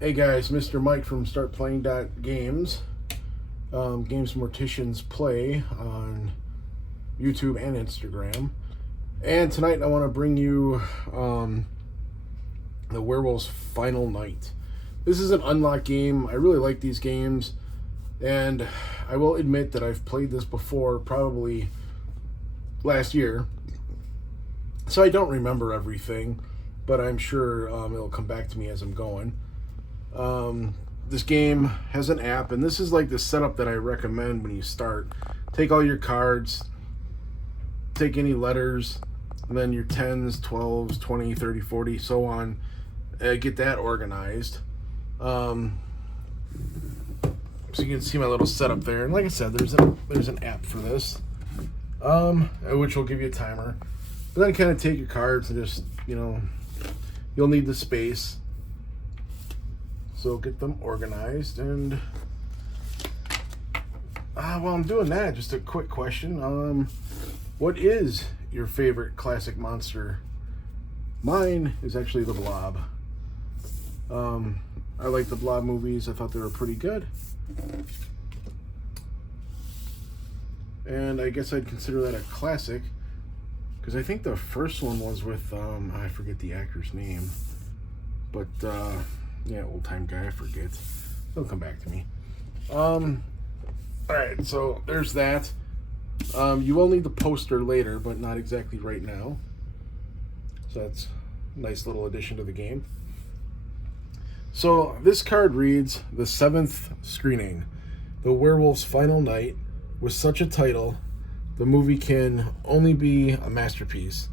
Hey guys, Mr. Mike from StartPlaying.Games. Games Morticians Play on YouTube and Instagram. And tonight I want to bring you the Werewolf's Final Night. This is an unlocked game. I really like these games, and I will admit that I've played this before, probably last year, so I don't remember everything, but I'm sure it'll come back to me as I'm going. This game has an app, and this is like the setup that I recommend when you start. Take all your cards, take any letters, and then your 10s, 12s, 20, 30, 40, so on. Get that organized. So you can see my little setup there. And like I said, there's an app for this, which will give you a timer. But then kind of take your cards and just, you'll need the space. So get them organized. And while I'm doing that, just a quick question. What is your favorite classic monster? Mine is actually the Blob. I like the Blob movies. I thought they were pretty good. And I guess I'd consider that a classic, because I think the first one was with, I forget the actor's name. But, yeah, old-time guy, I forget. He'll come back to me. Alright, so there's that. You will need the poster later, but not exactly right now. So that's a nice little addition to the game. So this card reads, the 7th screening, The Werewolf's Final Night. With such a title, the movie can only be a masterpiece.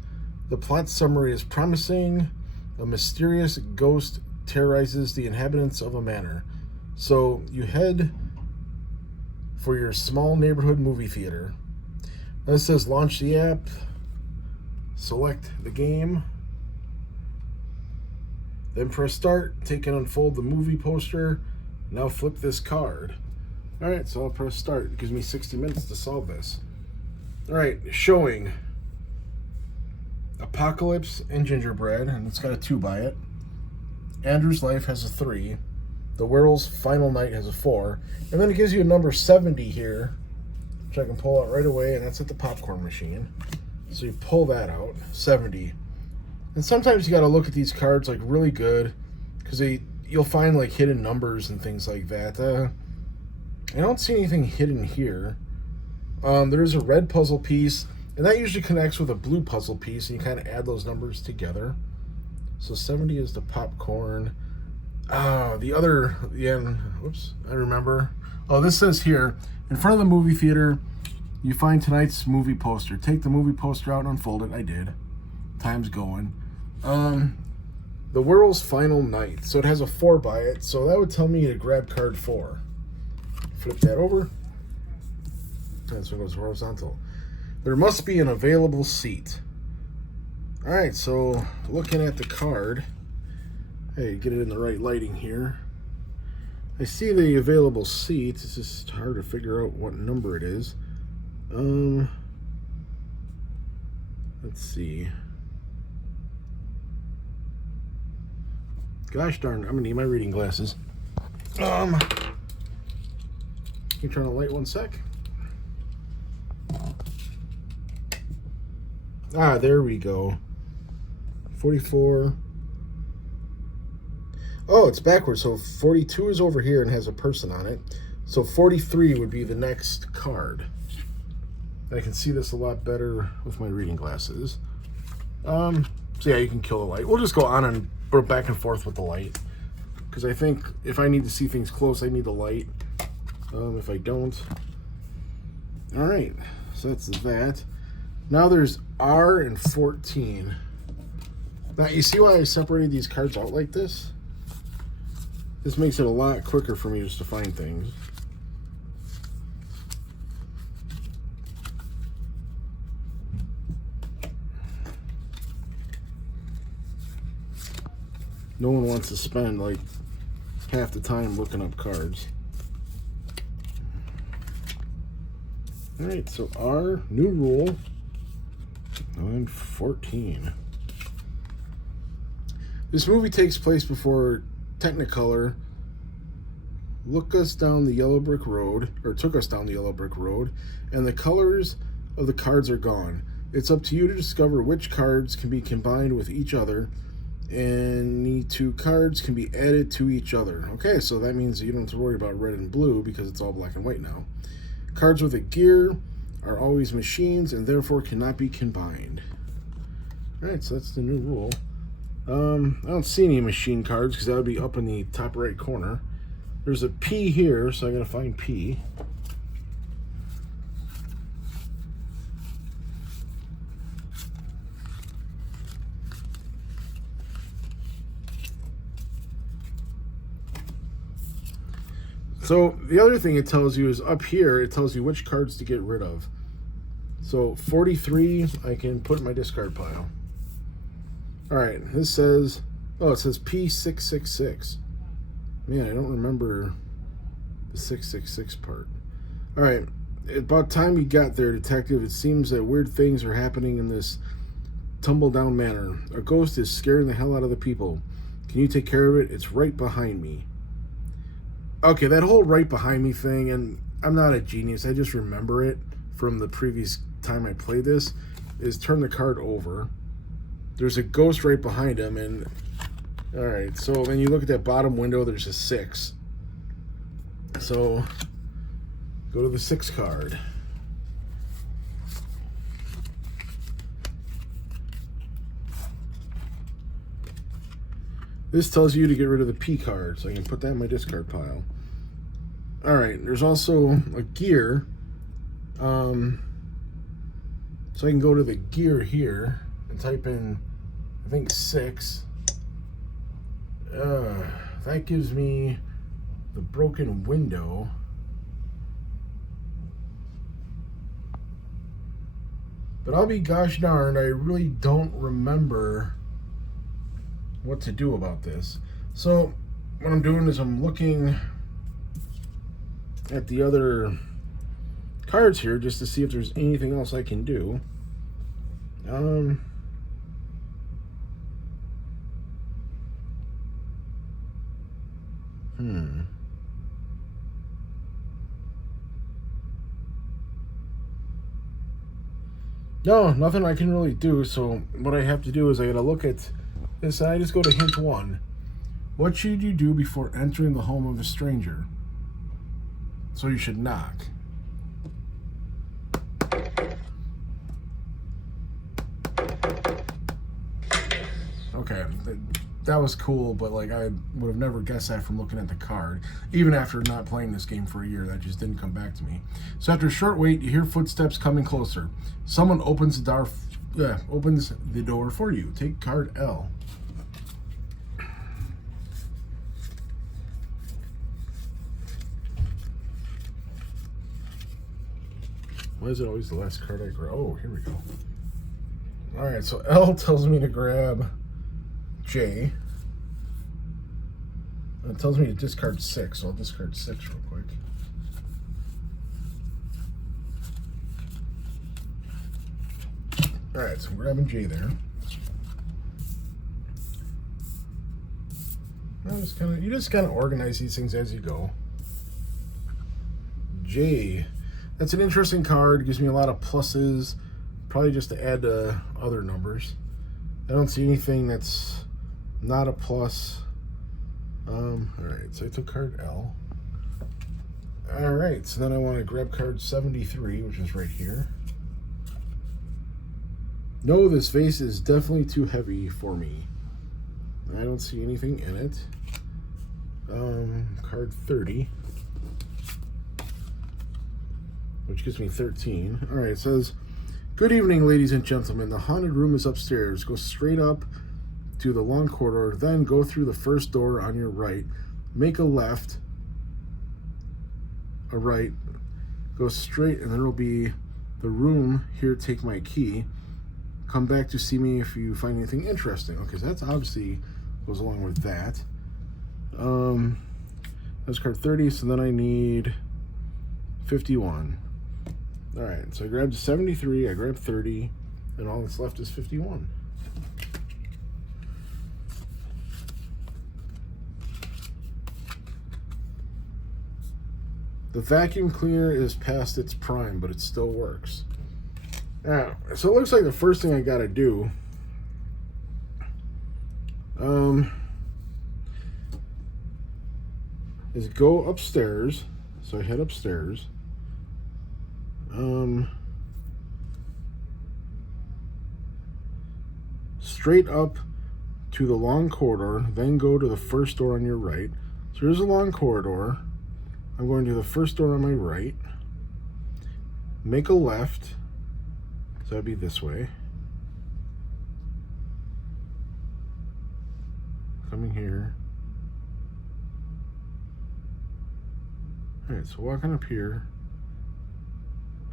The plot summary is promising. A mysterious ghost terrorizes the inhabitants of a manor. So you head for your small neighborhood movie theater. Then it says launch the app, select the game, then press start, take and unfold the movie poster. Now flip this card. Alright, so I'll press start. It gives me 60 minutes to solve this. Alright, showing Apocalypse and Gingerbread, and it's got a 2 by it. Andrew's Life has a 3. The Werewolf's Final Night has a 4. And then it gives you a number 70 here, which I can pull out right away, and that's at the popcorn machine. So you pull that out, 70. And sometimes you got to look at these cards like really good, because you'll find like hidden numbers and things like that. I don't see anything hidden here. There's a red puzzle piece, and that usually connects with a blue puzzle piece, and you kind of add those numbers together. So 70 is the popcorn. Whoops, I remember. Oh, this says here, in front of the movie theater, you find tonight's movie poster. Take the movie poster out and unfold it. I did. Time's going. The Werewolf's Final Night. So it has a 4 by it, so that would tell me to grab card 4. Flip that over. That's what goes horizontal. There must be an available seat. Alright, so looking at the card, hey, get it in the right lighting here. I see the available seat. It's just hard to figure out what number it is. Let's see. Gosh darn, I'm gonna need my reading glasses. Can you turn on the light 1 sec? There we go. 44. Oh, it's backwards. So 42 is over here and has a person on it. So 43 would be the next card. I can see this a lot better with my reading glasses. So yeah, you can kill the light. We'll just go on and back and forth with the light, because I think if I need to see things close, I need the light. If I don't. Alright, so that's that. Now there's R and 14. Now you see why I separated these cards out like this? This makes it a lot quicker for me just to find things. No one wants to spend like half the time looking up cards. Alright, so R, new rule, and 14. This movie takes place before Technicolor took us down the yellow brick road, and the colors of the cards are gone. It's up to you to discover which cards can be combined with each other, and the two cards can be added to each other. Okay, so that means you don't have to worry about red and blue because it's all black and white now. Cards with a gear are always machines and therefore cannot be combined. Alright, so that's the new rule. I don't see any machine cards because that would be up in the top right corner. There's a P here, so I gotta find P. So the other thing it tells you is up here, it tells you which cards to get rid of. So 43, I can put in my discard pile. All right, this says, oh, it says P666. Man, I don't remember the 666 part. All right, about time you got there, detective, it seems that weird things are happening in this tumble-down manor. A ghost is scaring the hell out of the people. Can you take care of it? It's right behind me. Okay, that whole right behind me thing, and I'm not a genius, I just remember it from the previous time I played this, is turn the card over. There's a ghost right behind him, and alright, so then you look at that bottom window, there's a 6. So, go to the 6 card. This tells you to get rid of the P card, so I can put that in my discard pile. Alright, there's also a gear. So I can go to the gear here and type in, I think, 6. That gives me the broken window. But I'll be gosh darned, I really don't remember what to do about this. So what I'm doing is I'm looking at the other cards here just to see if there's anything else I can do. No, nothing I can really do, so what I have to do is I gotta look at this, and I just go to hint 1. What should you do before entering the home of a stranger? So you should knock. Okay, that was cool, but like I would have never guessed that from looking at the card. Even after not playing this game for a year, that just didn't come back to me. So after a short wait, you hear footsteps coming closer. Someone opens the door for you. Take card L. Why is it always the last card I grab? Oh, here we go. All right, so L tells me to grab J. It tells me to discard 6, so I'll discard 6 real quick. All right, so I'm grabbing J there. You just kind of organize these things as you go. J. That's an interesting card. It gives me a lot of pluses, probably just to add to other numbers. I don't see anything that's not a plus. Alright, so I took card L. Alright, so then I want to grab card 73, which is right here. No, this vase is definitely too heavy for me. I don't see anything in it. Card 30. Which gives me 13. All right, it says, good evening, ladies and gentlemen. The haunted room is upstairs. Go straight up to the long corridor, then go through the first door on your right. Make a left, a right, go straight, and there will be the room here. Take my key. Come back to see me if you find anything interesting. Okay, so that's obviously goes along with that. That's card 30, so then I need 51. All right, so I grabbed 73, I grabbed 30, and all that's left is 51. The vacuum cleaner is past its prime, but it still works. Now, so it looks like the first thing I gotta do is go upstairs. So I head upstairs. Straight up to the long corridor, then go to the first door on your right. So here's a long corridor. I'm going to the first door on my right. Make a left. So that'd be this way. Coming here. Alright, so walking up here.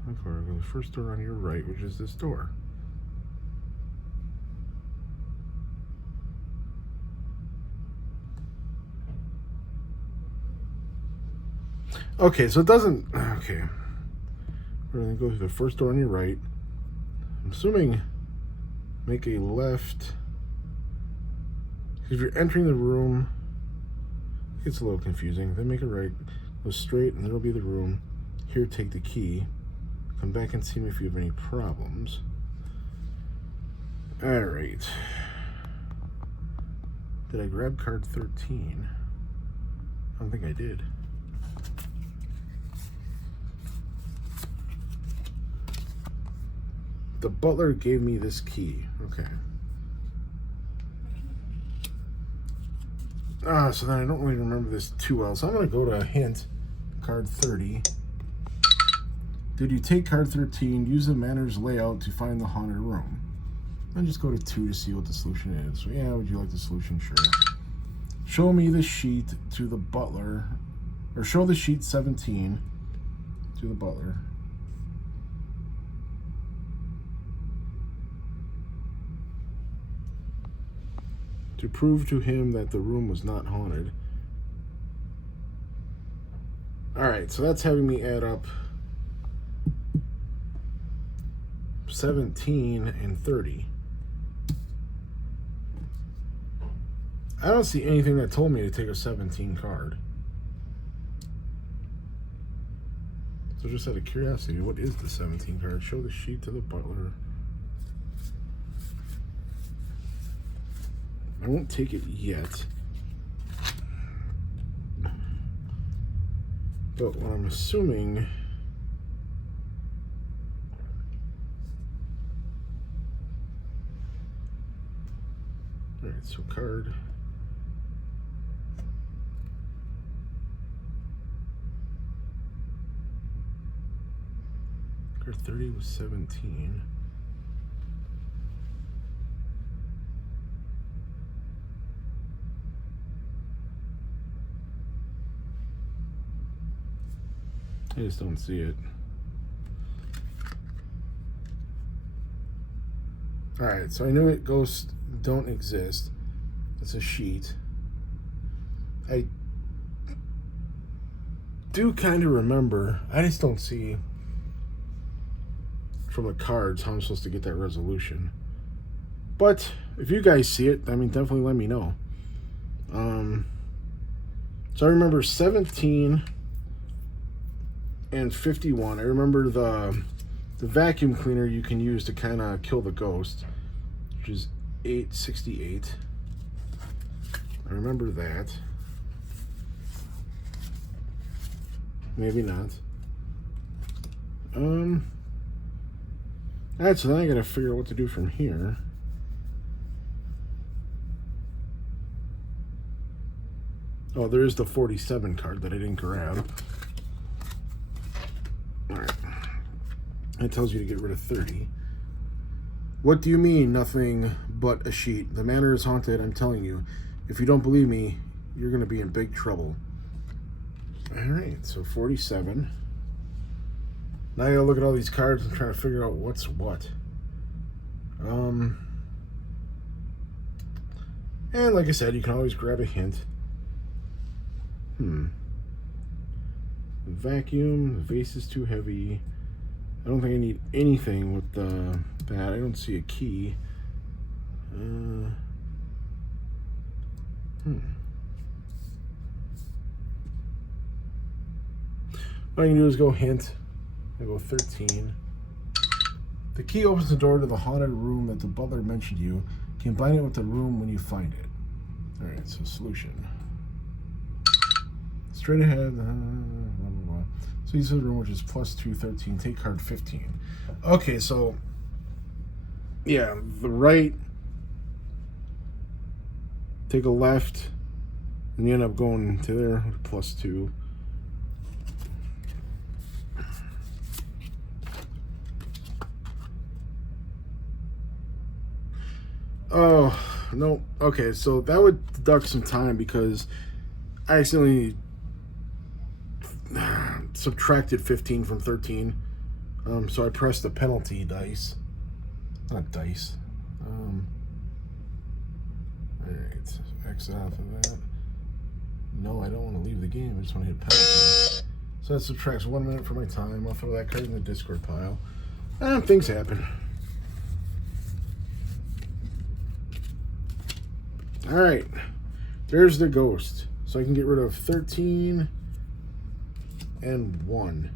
Go to the first door on your right, which is this door. Okay, so it doesn't... Okay. We're going to go through the first door on your right. I'm assuming make a left. If you're entering the room, it's a little confusing. Then make a right. Go straight, and there'll be the room. Here, take the key. Come back and see me if you have any problems. Alright. Did I grab card 13? I don't think I did. The butler gave me this key. Okay. So then I don't really remember this too well. So I'm going to go to hint, card 30. Did you take card 13, use the manners layout to find the haunted room? And just go to 2 to see what the solution is. So yeah, would you like the solution? Sure. Show me the sheet to the butler. Or show the sheet 17 to the butler. To prove to him that the room was not haunted. Alright, so that's having me add up 17 and 30. I don't see anything that told me to take a 17 card. So just out of curiosity, what is the 17 card? Show the sheet to the butler. I won't take it yet. But what I'm assuming... Alright, so card... Card 30 was 17. I just don't see it. Alright, so I knew it ghosts don't exist. It's a sheet. I do kind of remember. I just don't see from the cards how I'm supposed to get that resolution. But if you guys see it, I mean, definitely let me know. So I remember 17 and 51. I remember the vacuum cleaner you can use to kind of kill the ghost, which is 868. I remember that. Maybe not. Alright, so then I gotta figure out what to do from here. Oh, there is the 47 card that I didn't grab. Alright. It tells you to get rid of 30. What do you mean, nothing but a sheet? The manor is haunted, I'm telling you. If you don't believe me, you're going to be in big trouble. Alright, so 47. Now I gotta look at all these cards and try to figure out what's what. And like I said, you can always grab a hint. Vacuum, the vase is too heavy. I don't think I need anything with that. I don't see a key. All you can do is go hint. I go 13. The key opens the door to the haunted room that the butler mentioned to you. Combine it with the room when you find it. Alright, so solution. Straight ahead. Blah, blah, blah. So you see the room which is +2, 13. Take card 15. Okay, so yeah, the right. Take a left, and you end up going to there with +2. Oh, no. Okay, so that would deduct some time because I accidentally subtracted 15 from 13. So I pressed the penalty dice. Not dice. Alright, X off of that. No, I don't want to leave the game. I just want to hit penalty. So that subtracts 1 minute from my time. I'll throw that card in the discard pile. Things happen. Alright, there's the ghost. So I can get rid of 13 and 1.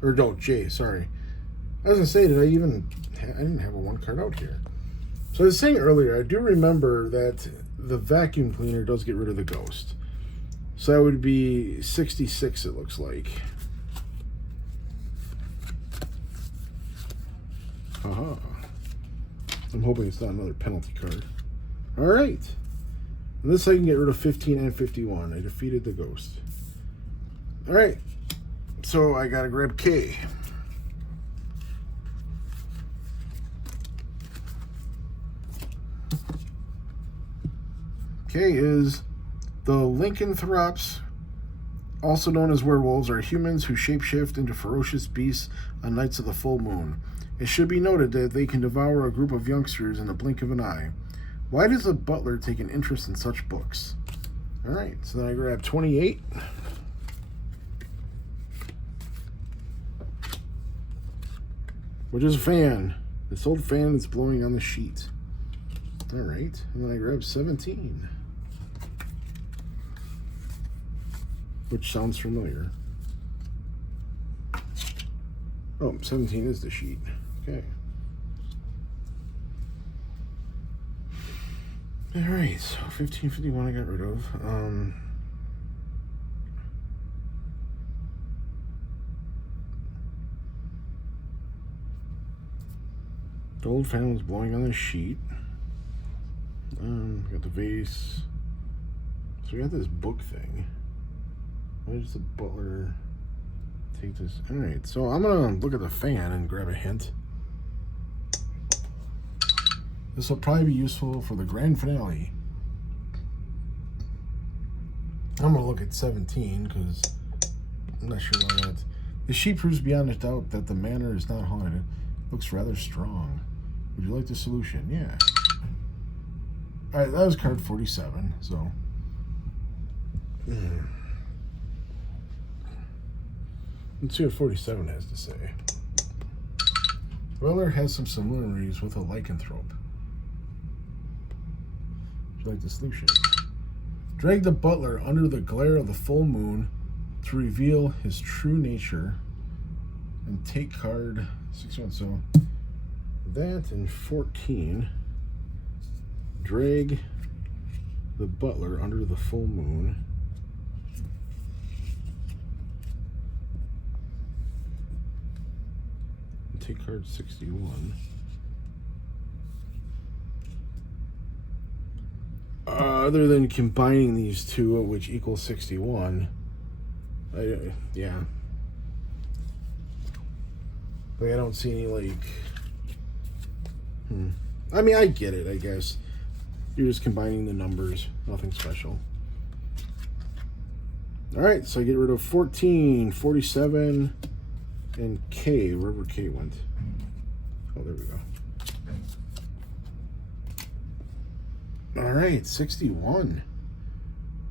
Or no, J, sorry. I was going to say, I didn't have a 1 card out here. So I was saying earlier, I do remember that the vacuum cleaner does get rid of the ghost. So that would be 66, it looks like. Haha. I'm hoping it's not another penalty card. Alright. And this I can get rid of 15 and 51. I defeated the ghost. Alright. So I gotta grab K. K is the lycanthropes, also known as werewolves, are humans who shapeshift into ferocious beasts on nights of the full moon. It should be noted that they can devour a group of youngsters in the blink of an eye. Why does the butler take an interest in such books? All right, so then I grab 28. Which is a fan. This old fan that's blowing on the sheet. All right, and then I grab 17. Which sounds familiar. Oh, 17 is the sheet. Okay. Alright, so 1551 I got rid of. The old fan was blowing on the sheet. Got the vase. So we got this book thing. Why does the butler take this? Alright, so I'm gonna look at the fan and grab a hint. This will probably be useful for the grand finale. I'm gonna look at 17 because I'm not sure why not. The sheet proves beyond a doubt that the manor is not haunted. It looks rather strong. Would you like the solution? Yeah. Alright, that was card 47, so. Let's see what 47 has to say. Dweller has some similarities with a lycanthrope. Would you like the solution? Drag the butler under the glare of the full moon to reveal his true nature and take card 61. So that and 14. Drag the butler under the full moon. And take card 61. Other than combining these two, which equals 61, yeah. Like, I don't see any, like, I mean, I get it, I guess. You're just combining the numbers. Nothing special. Alright, so I get rid of 14, 47, and K, wherever K went. Oh, there we go. Alright, 61.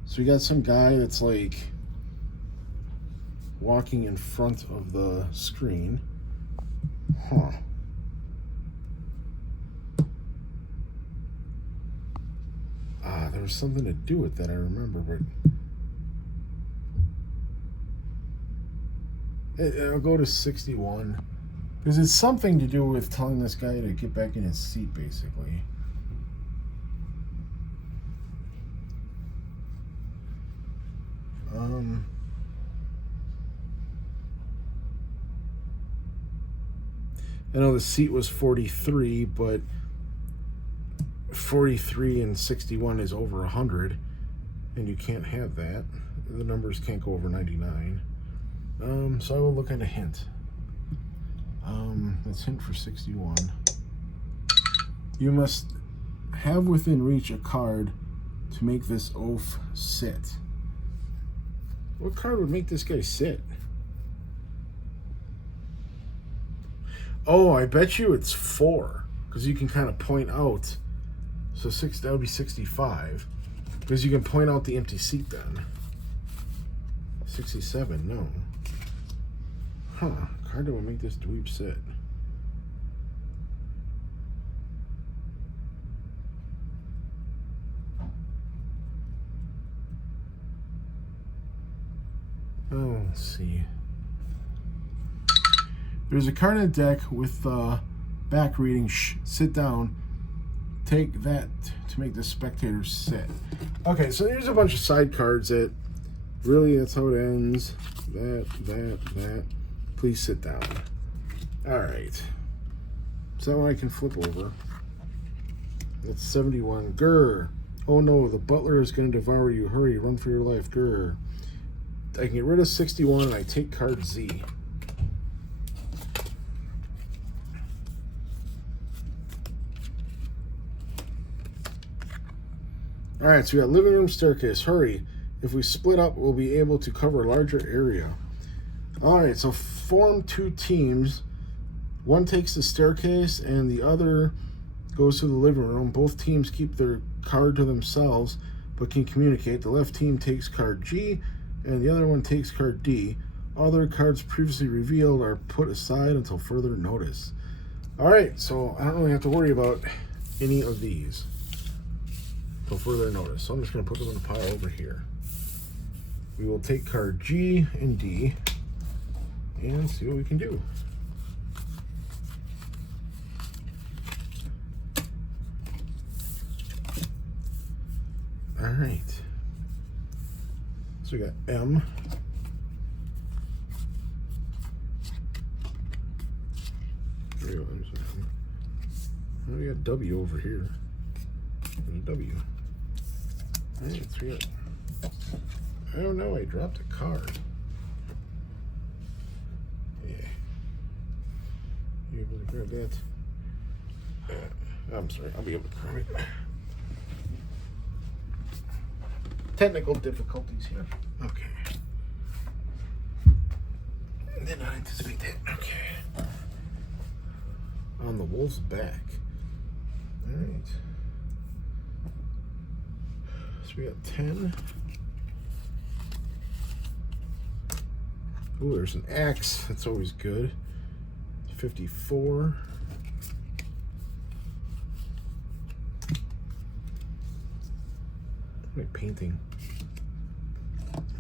So we got some guy that's like walking in front of the screen. Huh. There was something to do with that, I remember, but I'll go to 61. Because it's something to do with telling this guy to get back in his seat, basically. I know the seat was 43, but 43 and 61 is over 100, and you can't have that. The numbers can't go over 99. So I will look at a hint. Let's hint for 61. You must have within reach a card to make this oaf sit. What card would make this guy sit? Oh, I bet you it's 4, because you can kind of point out. So that would be 65, because you can point out the empty seat then. 67, no. Huh, card that would make this dweeb sit. Oh, let's see. There's a card in the deck with back reading, shh, sit down. Take that to make the spectator sit. Okay, so there's a bunch of side cards that really, that's how it ends. That. Please sit down. All right. So that one I can flip over. That's 71. Grr. Oh no, the butler is going to devour you. Hurry, run for your life. Grr. I can get rid of 61 and I take card Z. All right, so we got living room, staircase. Hurry. If we split up, we'll be able to cover a larger area. All right, so form 2 teams. One takes the staircase and the other goes to the living room. Both teams keep their card to themselves but can communicate. The left team takes card G and the other one takes card D. Other cards previously revealed are put aside until further notice. All right, so I don't really have to worry about any of these until further notice. So I'm just going to put them in a pile over here. We will take card G and D and see what we can do. All right. So we got M. There we go. There's M. Now we got W over here. There's a W. All right, so we got. Oh no, I dropped a card. Yeah. You able to grab that? I'm sorry, I'll be able to grab it. Technical difficulties here. Okay. Did not anticipate that. Okay. On the wolf's back. All right. So we got 10. Ooh, there's an X. That's always good. 54. Like painting.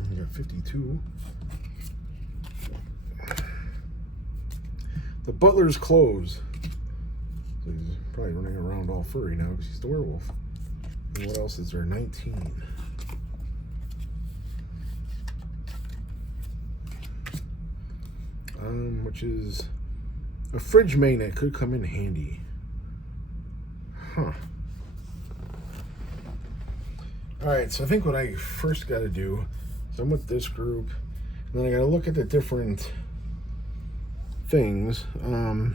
We got 52. The butler's clothes. So he's probably running around all furry now because he's the werewolf. And what else is there? 19. Which is a fridge magnet. Could come in handy. Huh. Alright, so I think what I first got to do is I'm with this group, and then I got to look at the different things. Alright,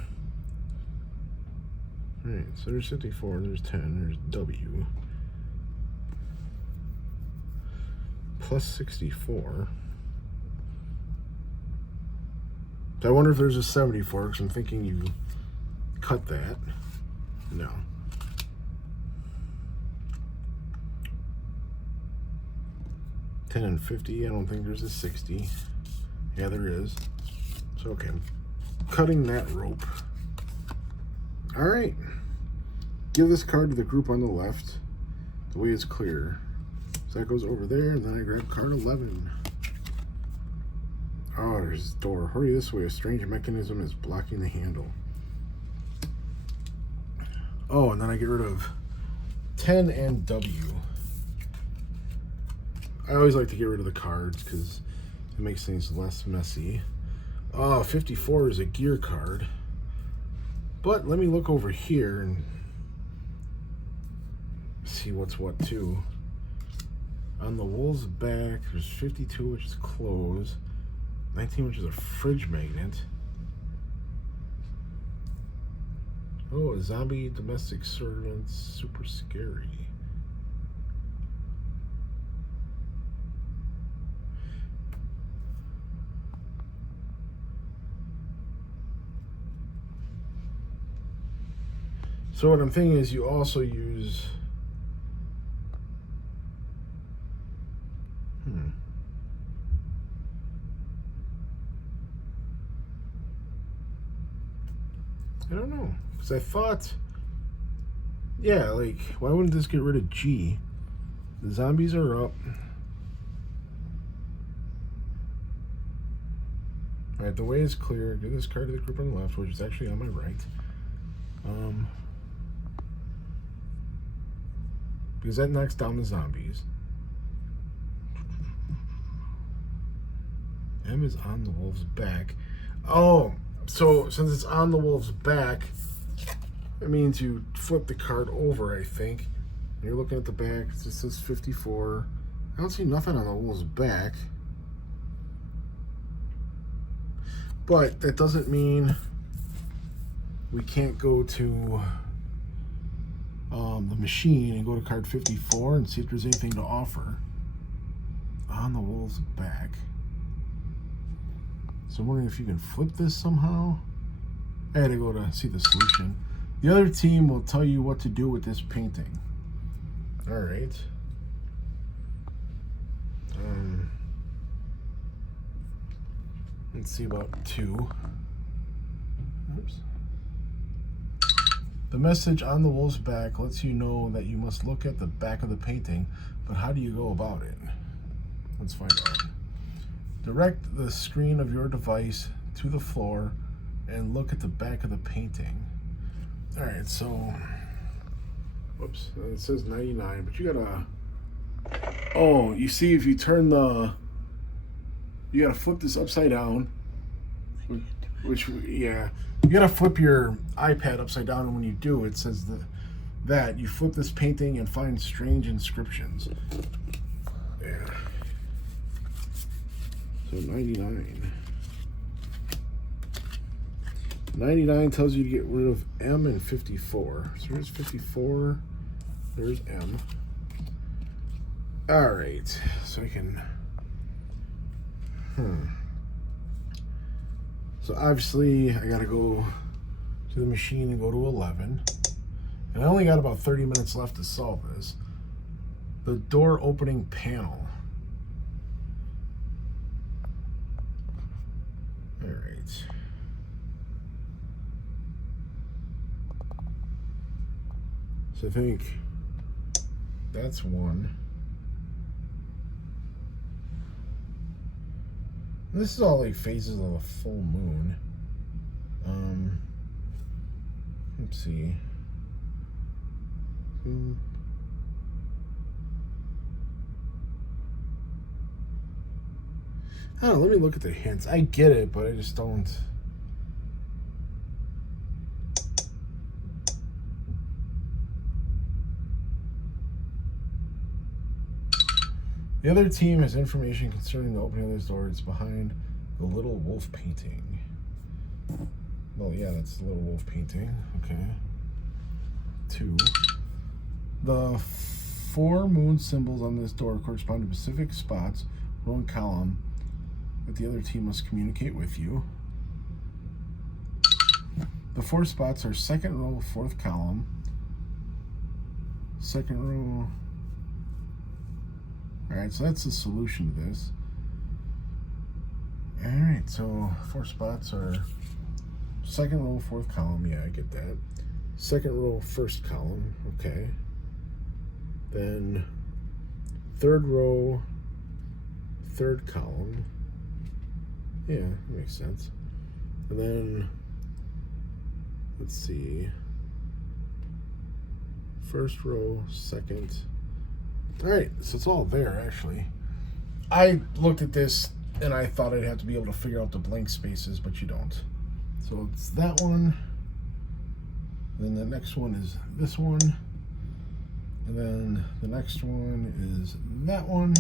so there's 54, there's 10, there's W. Plus 64. So I wonder if there's a 74, because I'm thinking you cut that. No. And 50, I don't think there's a 60. Yeah, there is. So, okay, I'm cutting that rope. All right. Give this card to the group on the left. The way is clear. So that goes over there, and then I grab card 11. Oh, there's a door. Hurry this way. A strange mechanism is blocking the handle. Oh, and then I get rid of 10 and W. I always like to get rid of the cards because it makes things less messy. Oh, 54 is a gear card. But let me look over here and see what's what too. On the wolf's back, there's 52, which is clothes. 19, which is a fridge magnet. Oh, a zombie domestic servant, super scary. So what I'm thinking is you also use I don't know, because I thought, yeah, like, why wouldn't this get rid of G? The zombies are up. Alright, the way is clear. Give this card to the group on the left, which is actually on my right. Because that knocks down the zombies. M is on the wolf's back. Oh, so since it's on the wolf's back, it means you flip the card over, I think. And you're looking at the back, it just says 54. I don't see nothing on the wolf's back. But that doesn't mean we can't go to the machine and go to card 54 and see if there's anything to offer on the wolf's back. So I'm wondering if you can flip this somehow. I had to go to see the solution. The other team will tell you what to do with this painting. All right. Let's see about 2. Oops. The message on the wolf's back lets you know that you must look at the back of the painting, but how do you go about it? Let's find out. Direct the screen of your device to the floor and look at the back of the painting. All right, so, whoops, it says 99, but you gotta, oh, you see if you turn you gotta flip this upside down, which, yeah, you gotta flip your iPad upside down, and when you do, it says that you flip this painting and find strange inscriptions. Yeah. So 99. 99 tells you to get rid of M and 54. So here's 54. There's M. All right. So I can. So obviously I got to go to the machine and go to 11. And I only got about 30 minutes left to solve this. The door opening panel. All right. So I think that's 1. This is all like phases of a full moon. Let's see. I don't know, let me look at the hints. I get it, but I just don't. The other team has information concerning the opening of this door. It's behind the little wolf painting. Well, yeah, that's the little wolf painting. Okay. 2. The 4 moon symbols on this door correspond to specific spots, row and column, that the other team must communicate with you. The 4 spots are 2nd row, 4th column, 2nd row. All right, so that's the solution to this. All right, so 4 spots are 2nd row, 4th column. Yeah, I get that. 2nd row, 1st column. Okay. Then 3rd row, 3rd column. Yeah, that makes sense. And then, let's see. First row, second. All right, so it's all there, actually. I looked at this, and I thought I'd have to be able to figure out the blank spaces, but you don't. So it's that one. Then the next one is this one. And then the next one is that one.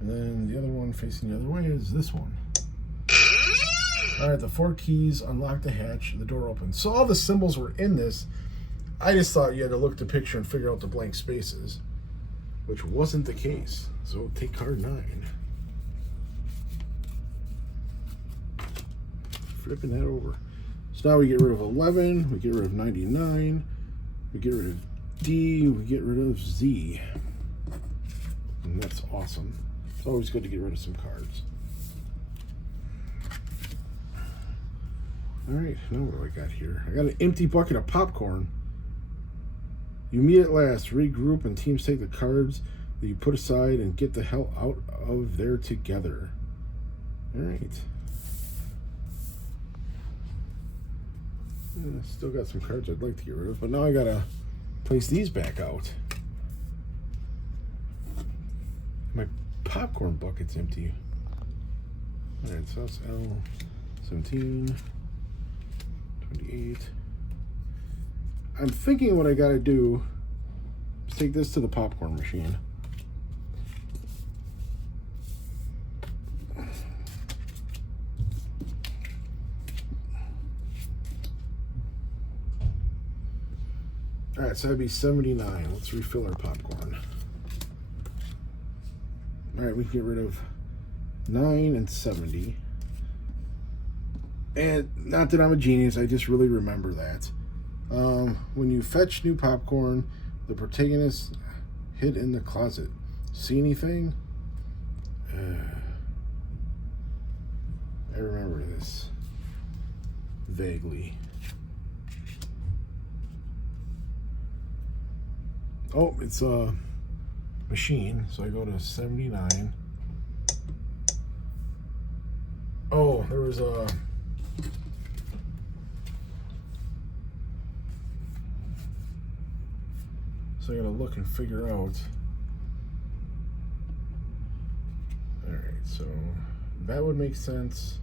And then the other one facing the other way is this one. All right, the 4 keys unlock the hatch, the door opens. So all the symbols were in this. I just thought you had to look at the picture and figure out the blank spaces, which wasn't the case. So take card 9. Flipping that over. So now we get rid of 11, we get rid of 99, we get rid of D, we get rid of Z. And that's awesome. It's always good to get rid of some cards. All right, now what do I got here? I got an empty bucket of popcorn. You meet at last, regroup, and teams take the cards that you put aside and get the hell out of there together. All right. Still got some cards I'd like to get rid of, but now I gotta place these back out. My popcorn bucket's empty. All right, so that's L 17, 28. I'm thinking what I gotta do is take this to the popcorn machine. All right, so that'd be 79. Let's refill our popcorn. All right, we can get rid of 9 and 70. And not that I'm a genius, I just really remember that. When you fetch new popcorn, the protagonist hid in the closet. See anything? I remember this vaguely. Oh, it's a machine, so I go to 79. Oh, there was a... So I gotta look and figure out. Alright, so that would make sense.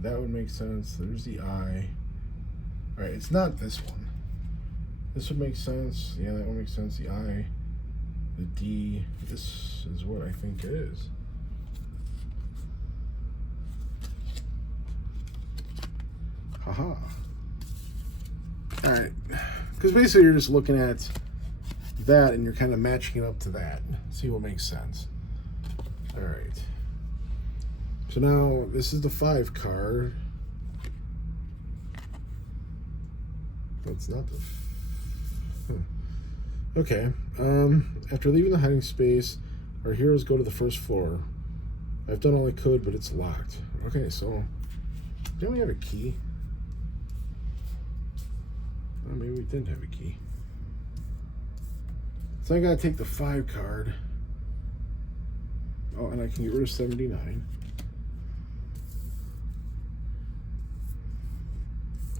That would make sense. There's the I. Alright, it's not this one. This would make sense. Yeah, that would make sense. The I, the D. This is what I think it is. Haha. Alright. Because basically you're just looking at that and you're kind of matching it up to that. See what makes sense. Alright. So now this is the 5 card. That's not the... Okay. After leaving the hiding space, our heroes go to the first floor. I've done all I could, but it's locked. Okay, so don't we have a key? Oh, maybe we didn't have a key. So I gotta take the 5 card. Oh, and I can get rid of 79.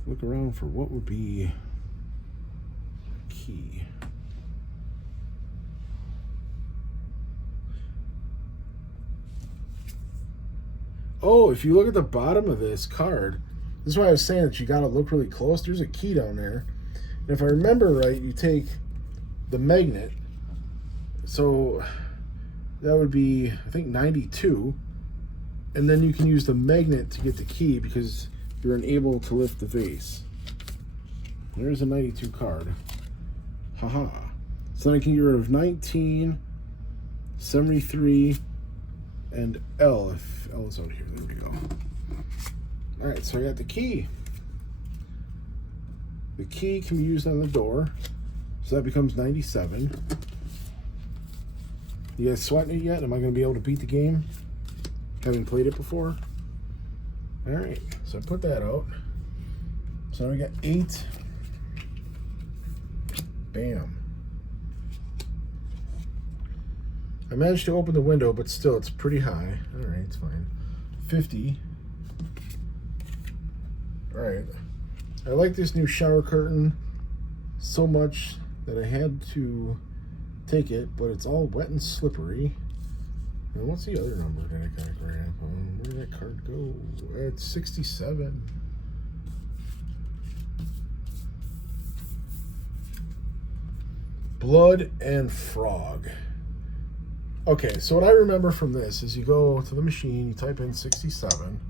Look around for what would be a key. Oh, if you look at the bottom of this card, this is why I was saying that you gotta look really close. There's a key down there. And if I remember right, you take the magnet. So that would be, I think, 92. And then you can use the magnet to get the key because you're unable to lift the vase. There's a 92 card. Haha. So then I can get rid of 19, 73, and L, if L is out here. There we go. All right, so I got the key. The key can be used on the door, so that becomes 97. You guys sweating it yet? Am I going to be able to beat the game? Having played it before? All right, so I put that out. So now we got 8. Bam. I managed to open the window, but still, it's pretty high. All right, it's fine. 50. All right. I like this new shower curtain so much that I had to take it, but it's all wet and slippery. And what's the other number that I gotta grab? Where did that card go? It's 67. Blood and Frog. Okay, so what I remember from this is you go to the machine, you type in 67,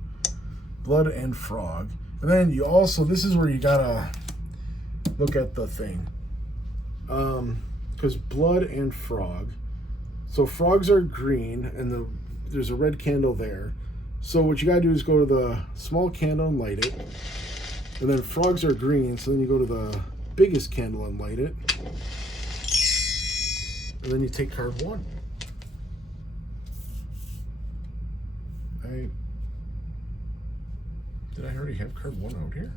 Blood and Frog, and then you also, this is where you gotta look at the thing. Because Blood and Frog, so frogs are green, and there's a red candle there. So what you gotta do is go to the small candle and light it, and then frogs are green, so then you go to the biggest candle and light it, and then you take card 1. Did I already have card 1 out here?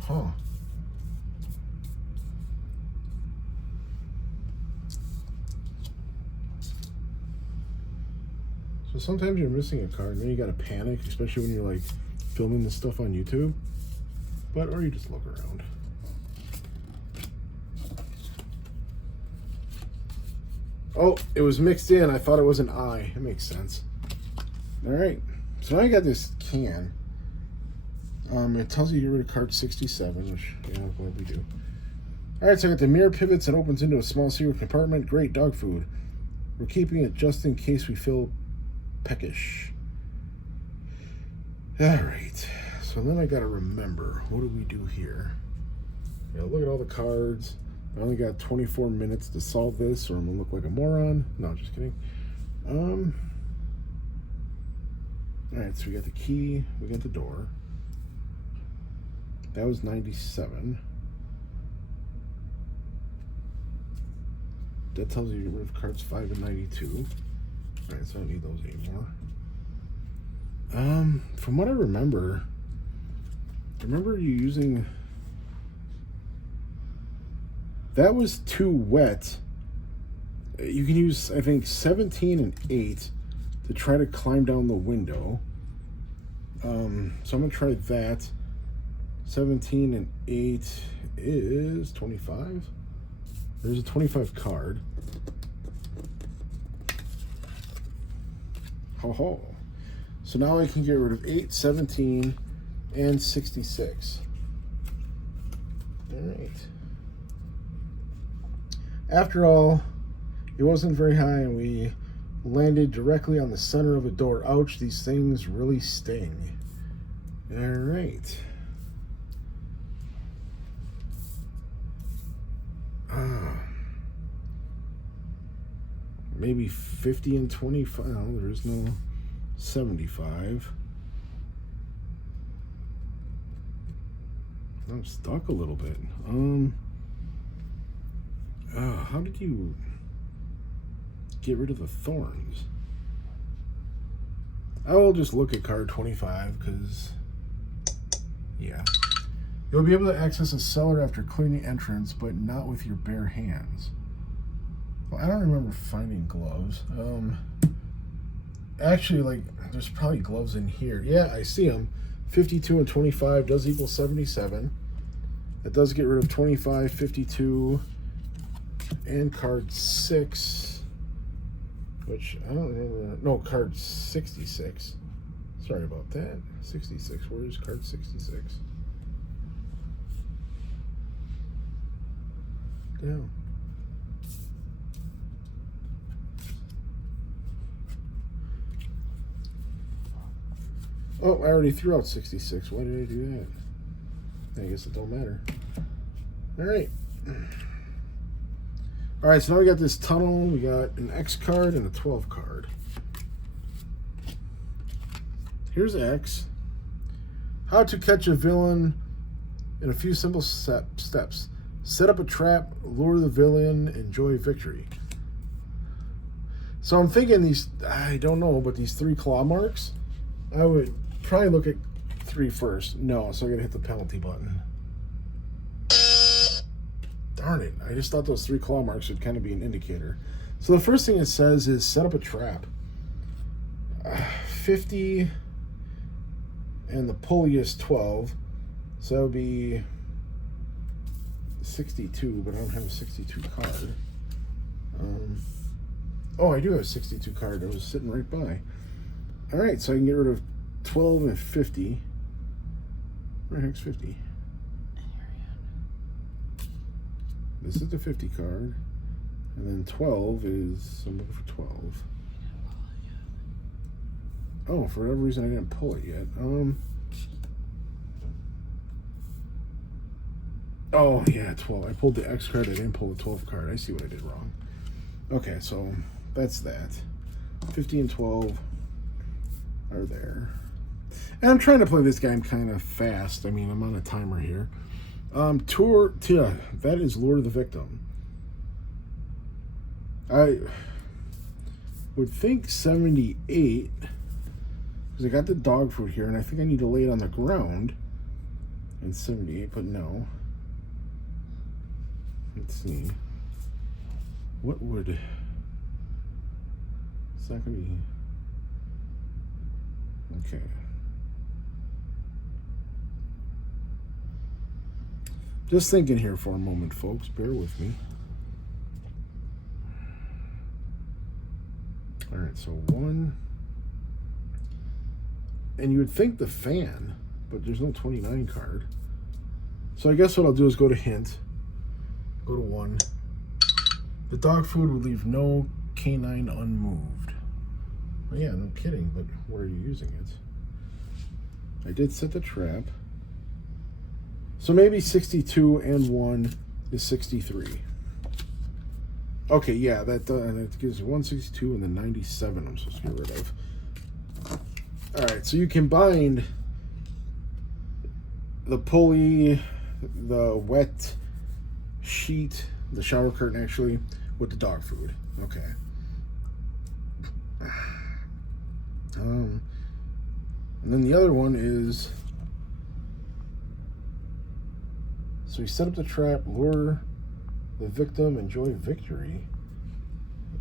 Huh. So sometimes you're missing a card, and then you gotta panic, especially when you're like filming this stuff on YouTube. Or you just look around. Oh, it was mixed in. I thought it was an I. It makes sense. All right. So now I got this can. It tells you to get rid of card 67, which, yeah, what we do. All right, so I got the mirror pivots and opens into a small secret compartment. Great dog food. We're keeping it just in case we feel peckish. All right. So then I got to remember, what do we do here? Yeah, look at all the cards. I only got 24 minutes to solve this, or I'm gonna look like a moron. No, just kidding. All right, so we got the key, we got the door. That was 97. That tells you to get rid of cards 5 and 92. All right, so I don't need those anymore. From what I remember you using. That was too wet. You can use, I think, 17 and 8 to try to climb down the window. So I'm going to try that. 17 and 8 is 25. There's a 25 card. Ho ho. So now I can get rid of 8, 17, and 66. All right. After all, it wasn't very high, and we landed directly on the center of a door. Ouch, these things really sting. All right. Maybe 50 and 25. No, there's no 75. I'm stuck a little bit. How did you get rid of the thorns? I will just look at card 25 because, yeah. You'll be able to access a cellar after clearing the entrance, but not with your bare hands. Well, I don't remember finding gloves. Actually, like, there's probably gloves in here. Yeah, I see them. 52 and 25 does equal 77. That does get rid of 25, 52, and card 6, which I don't remember. No, card 66. Sorry about that. 66. Where is card 66? Down. Oh, I already threw out 66. Why did I do that? I guess it don't matter. All right. All right, so now we got this tunnel. We got an X card and a 12 card. Here's X. How to catch a villain in a few simple steps. Set up a trap, lure the villain, enjoy victory. So I'm thinking these, I don't know, but these 3 claw marks, I would probably look at 3 first. No, so I gotta hit the penalty button. Darn it. I just thought those 3 claw marks would kind of be an indicator. So the first thing it says is set up a trap. 50, and the pulley is 12. So that would be 62, but I don't have a 62 card. Oh, I do have a 62 card. I was sitting right by. All right, so I can get rid of 12 and 50. Where the heck's 50? This is the 50 card. And then 12 is, I'm looking for 12. Oh, for whatever reason I didn't pull it yet. Oh, yeah, 12. I pulled the X card. I didn't pull the 12 card. I see what I did wrong. Okay, so that's that. 50 and 12 are there. And I'm trying to play this game kind of fast. I mean, I'm on a timer here. That is Lure the Victim. I would think 78, because I got the dog food here, and I think I need to lay it on the ground. And 78, but no. Let's see. What would... It's not going to be... Okay. Just thinking here for a moment, folks. Bear with me. All right, so 1. And you would think the fan, but there's no 29 card. So I guess what I'll do is go to hint. Go to 1. The dog food would leave no canine unmoved. Well, yeah, no kidding, but where are you using it? I did set the trap. So maybe 62 and 1 is 63. Okay, yeah, that gives 162 and then 97 I'm supposed to get rid of. All right, so you combined the pulley, the wet sheet, the shower curtain actually, with the dog food. Okay. And then the other one is, so we set up the trap, lure the victim, enjoy victory.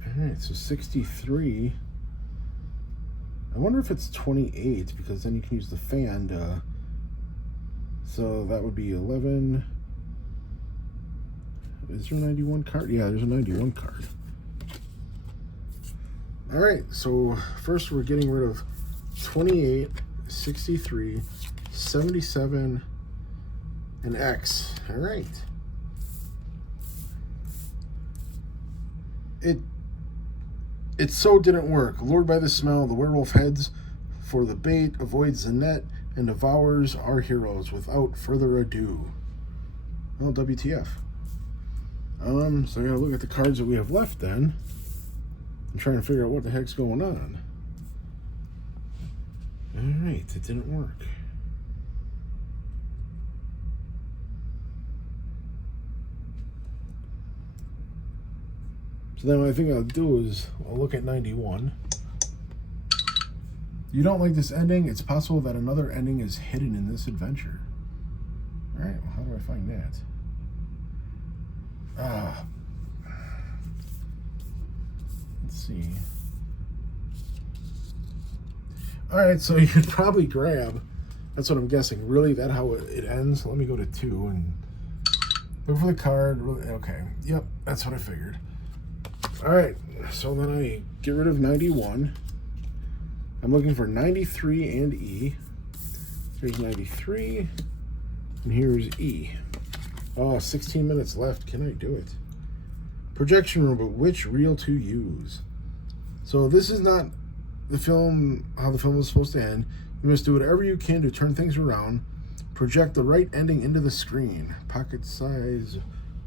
All right, so 63. I wonder if it's 28, because then you can use the fan to, so that would be 11. Is there a 91 card? Yeah, there's a 91 card. All right, so first we're getting rid of 28, 63, 77, and X. All right. It so didn't work. Lured by the smell, the werewolf heads for the bait, avoids the net, and devours our heroes without further ado. Well, WTF. So I gotta look at the cards that we have left then. I'm trying to figure out what the heck's going on. Alright, it didn't work. So then what I think I'll do is I'll look at 91. You don't like this ending? It's possible that another ending is hidden in this adventure. Alright, well, how do I find that? Let's see. All right, so you could probably grab, that's what I'm guessing, really, that how it ends? Let me go to 2 and look for the card. Okay, yep, that's what I figured. All right, so then I get rid of 91. I'm looking for 93 and E. Here's 93, and here's E. Oh, 16 minutes left. Can I do it? Projection room, but which reel to use? So this is not the film, how the film is supposed to end. You must do whatever you can to turn things around. Project the right ending into the screen. Pocket size,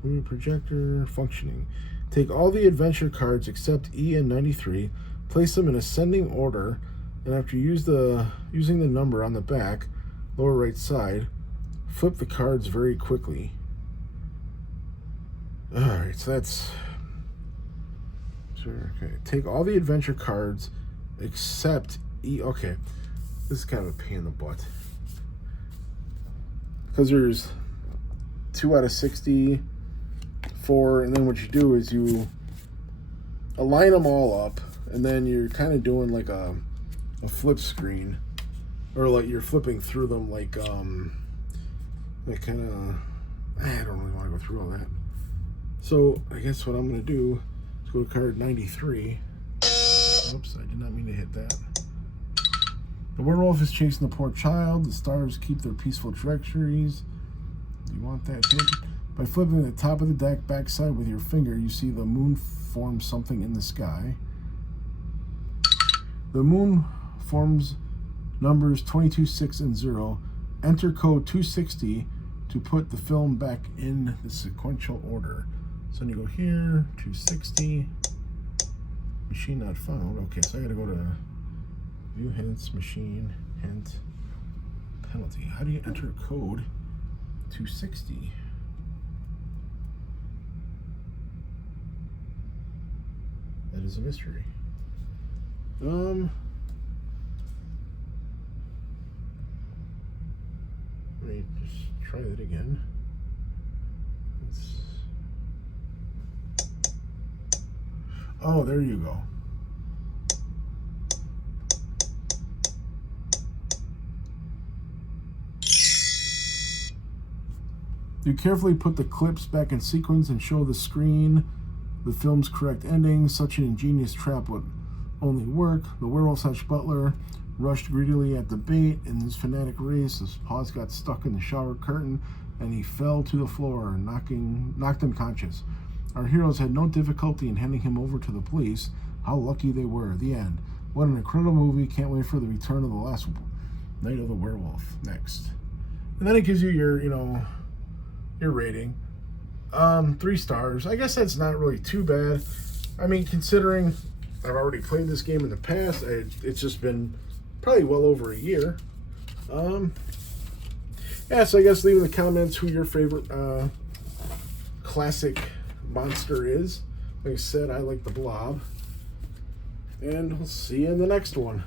movie projector, functioning. Take all the adventure cards except E and 93, place them in ascending order, and after using the number on the back, lower right side, flip the cards very quickly. Alright, so that's... Sure, okay. Take all the adventure cards except E. Okay, this is kind of a pain in the butt. Because there's 2 out of 60, and then what you do is you align them all up, and then you're kind of doing like a flip screen, or like you're flipping through them like kind of, I don't really want to go through all that. So I guess what I'm going to do is go to card 93. Oops, I did not mean to hit that. The werewolf is chasing the poor child. The stars keep their peaceful trajectories. You want that hit? By flipping the top of the deck backside with your finger, you see the moon form something in the sky. The moon forms numbers 22, 6, and 0. Enter code 260 to put the film back in the sequential order. So then you go here, 260, machine not found. Okay, so I gotta go to view hints, machine, hint, penalty. How do you enter code 260? That is a mystery. Let me just try that again. Oh, there you go. You carefully put the clips back in sequence and show the screen the film's correct ending. Such an ingenious trap would only work. The werewolf / butler rushed greedily at the bait. In this fanatic race, his paws got stuck in the shower curtain and he fell to the floor, knocked unconscious. Our heroes had no difficulty in handing him over to the police. How lucky they were. The end. What an incredible movie. Can't wait for the return of the last night of the werewolf. Next. And then it gives you your, your rating. 3 stars. I guess that's not really too bad. I mean, considering I've already played this game in the past, it's just been probably well over a year. Yeah, so I guess leave in the comments who your favorite classic monster is. Like I said, I like the Blob. And we'll see you in the next one.